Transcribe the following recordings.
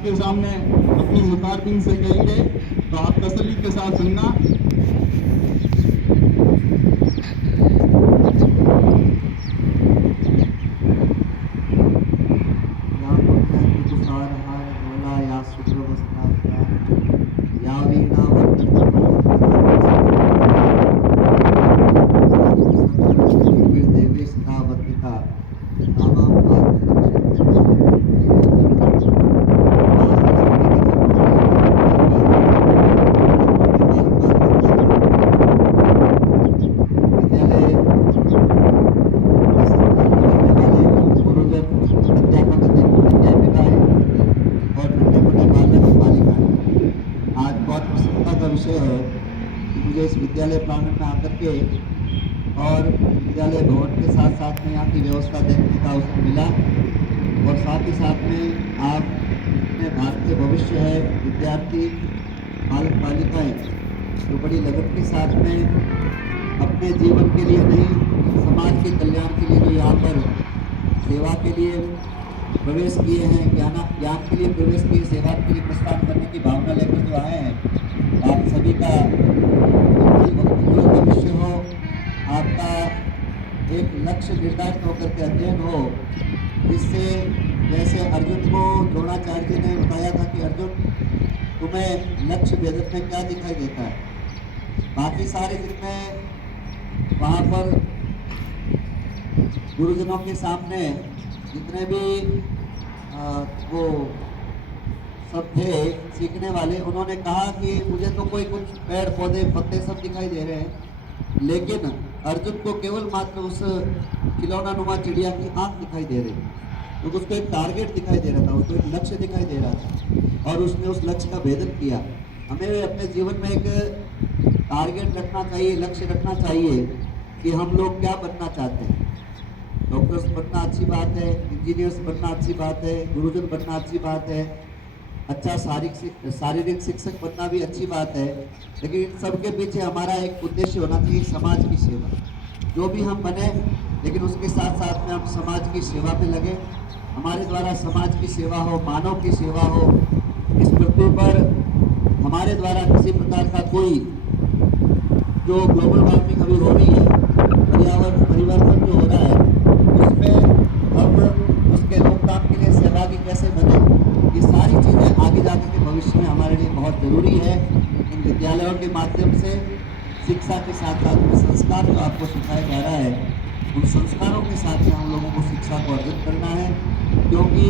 आपके सामने अपनी मुखारबिन से कहेंगे, तो आप तसल्ली के साथ सुनना। या पुण्य तुषार हार बोला या शुक्र वस्ता या वीणा वर्धन देवी सदा वंदिता नामाम विषय है कि मुझे इस विद्यालय प्रांगण में आकर के और विद्यालय भवन के साथ साथ में यहाँ की व्यवस्था देखने का अवसर मिला और साथ ही साथ में आप अपने भारत के भविष्य है विद्यार्थी बालक बालिकाएं जो बड़ी लगन के साथ में अपने जीवन के लिए नहीं समाज के कल्याण के लिए जो यहाँ पर सेवा के लिए प्रवेश किए हैं, ज्ञान के लिए प्रवेश किए, सेवा के लिए प्रस्थान करने की भावना लेकर जो आए हैं, आप सभी का उज्ज्वल भविष्य हो, आपका एक लक्ष्य निर्धारित होकर के अध्ययन हो, जिससे जैसे अर्जुन को द्रोणाचार्य जी ने बताया था कि अर्जुन तुम्हें लक्ष्य भेदन में क्या दिखाई देता है, बाकी सारे जितने वहाँ पर गुरुजनों के सामने जितने भी वो सब थे सीखने वाले, उन्होंने कहा कि मुझे तो कोई कुछ पेड़ पौधे पत्ते सब दिखाई दे रहे हैं, लेकिन अर्जुन को केवल मात्र उस खिलौना नुमा चिड़िया की आंख दिखाई दे रही, तो उसको एक टारगेट दिखाई दे रहा था, उसको एक लक्ष्य दिखाई दे रहा था और उसने उस लक्ष्य का भेदन किया। हमें अपने जीवन में एक टारगेट रखना चाहिए, लक्ष्य रखना चाहिए कि हम लोग क्या बनना चाहते हैं। डॉक्टर्स बनना अच्छी बात है, इंजीनियर्स बनना अच्छी बात है, गुरुजन बनना अच्छी बात है, अच्छा शारीरिक शिक्षक बनना भी अच्छी बात है, लेकिन इन सब के पीछे हमारा एक उद्देश्य होना चाहिए, समाज की सेवा। जो भी हम बने, लेकिन उसके साथ साथ में हम समाज की सेवा में लगे, हमारे द्वारा समाज की सेवा हो, मानव की सेवा हो। इस पृथ्वी पर हमारे द्वारा किसी प्रकार का कोई जो ग्लोबल वार्मिंग अभी हो रही है, पर्यावरण परिवर्तन जो हो रहा है, उसमें हम उसके रोकथाम के लिए सहभागी कैसे बने, ये सारी चीज़ें आगे जाकर के भविष्य में हमारे लिए बहुत ज़रूरी है। इन विद्यालयों के माध्यम से शिक्षा के साथ साथ में संस्कार जो आपको सिखाया जा रहा है, उन संस्कारों के साथ में हम लोगों को शिक्षा को अर्जित करना है, क्योंकि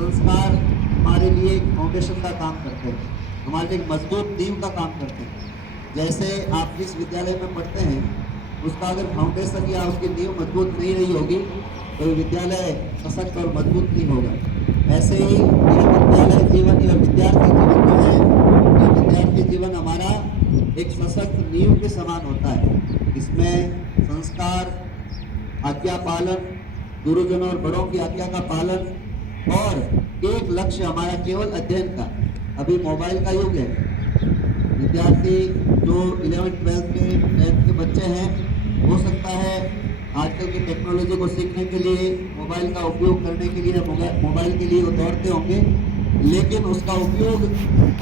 संस्कार हमारे लिए एक फाउंडेशन का काम करते हैं, हमारे लिए एक मजबूत नींव का काम करते हैं। जैसे आप जिस विद्यालय में पढ़ते हैं, उसका अगर फाउंडेशन या उसकी नींव मजबूत नहीं रही होगी तो विद्यालय सशक्त और मजबूत नहीं होगा। ऐसे ही यह विद्यालय जीवन या विद्यार्थी जीवन जो है, यह विद्यार्थी जीवन हमारा एक सशक्त नींव के समान होता है। इसमें संस्कार, आज्ञा पालन, गुरुजनों और बड़ों की आज्ञा का पालन और एक लक्ष्य हमारा केवल अध्ययन का। अभी मोबाइल का युग है, विद्यार्थी जो 11th-12th के 10th के बच्चे हैं, हो सकता है आजकल की टेक्नोलॉजी को सीखने के लिए, मोबाइल का उपयोग करने के लिए, मोबाइल के लिए वो दौड़ते होंगे, लेकिन उसका उपयोग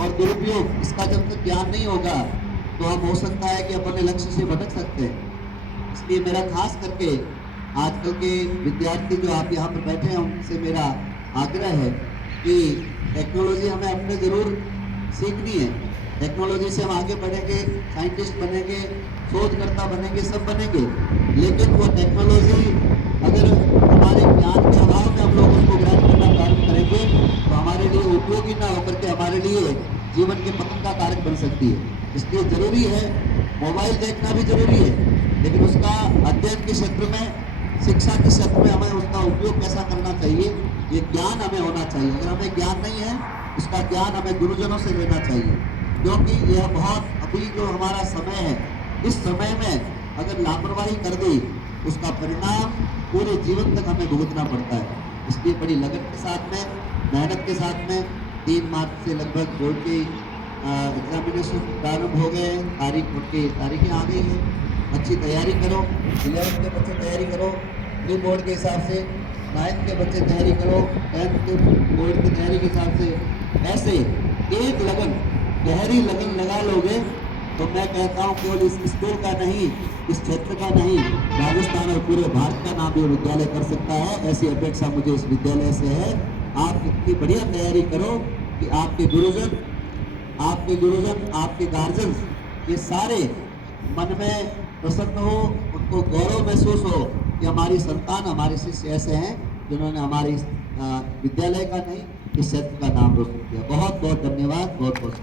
और दुरुपयोग इसका जब तक ज्ञान नहीं होगा तो हम हो सकता है कि अपने लक्ष्य से भटक सकते हैं। इसलिए मेरा खास करके आजकल के विद्यार्थी जो आप यहाँ पर बैठे हैं, उनसे मेरा आग्रह है कि टेक्नोलॉजी हमें अपने ज़रूर सीखनी है। टेक्नोलॉजी से हम आगे बढ़ेंगे, साइंटिस्ट बनेंगे, शोधकर्ता बनेंगे, सब बनेंगे, लेकिन वो टेक्नोलॉजी अगर हमारे ज्ञान के अभाव में हम लोग उसको ग्रहण करना प्रारंभ करेंगे तो हमारे लिए उपयोगी ना होकर के हमारे लिए जीवन के पतन का कारक बन सकती है। इसलिए ज़रूरी है, मोबाइल देखना भी ज़रूरी है, लेकिन उसका अध्ययन के क्षेत्र में, शिक्षा के क्षेत्र में हमें उसका उपयोग कैसा करना चाहिए, ये ज्ञान हमें होना चाहिए। अगर हमें ज्ञान नहीं है, इसका ज्ञान हमें गुरुजनों से लेना चाहिए, क्योंकि यह बहुत अभी जो हमारा समय है, इस समय में अगर लापरवाही कर दी, उसका परिणाम पूरे जीवन तक हमें भुगतना पड़ता है। इसलिए बड़ी लगन के साथ में, मेहनत के साथ में 3 मार्च से लगभग बोर्ड की एग्जामिनेशन प्रारंभ हो गए हैं, तारीखें आ गई हैं। अच्छी तैयारी करो, 11th के बच्चे तैयारी करो, प्री बोर्ड के हिसाब से, 9th के बच्चे तैयारी करो, 10th के बोर्ड की तैयारी के हिसाब से, ऐसे एक लगन, गहरी लगन लगा लोगे तो मैं कहता हूँ केवल इस स्कूल का नहीं, इस क्षेत्र का नहीं, राजस्थान और पूरे भारत का नाम ये विद्यालय कर सकता है। ऐसी अपेक्षा मुझे इस विद्यालय से है। आप इतनी बढ़िया तैयारी करो कि आपके गुरुजन, आपके गार्जियन, ये सारे मन में प्रसन्न हो, उनको गौरव महसूस हो कि हमारी संतान, हमारे शिष्य ऐसे हैं जिन्होंने हमारे इस विद्यालय का नहीं, इस क्षेत्र का नाम रोशन किया। बहुत बहुत धन्यवाद, बहुत बहुत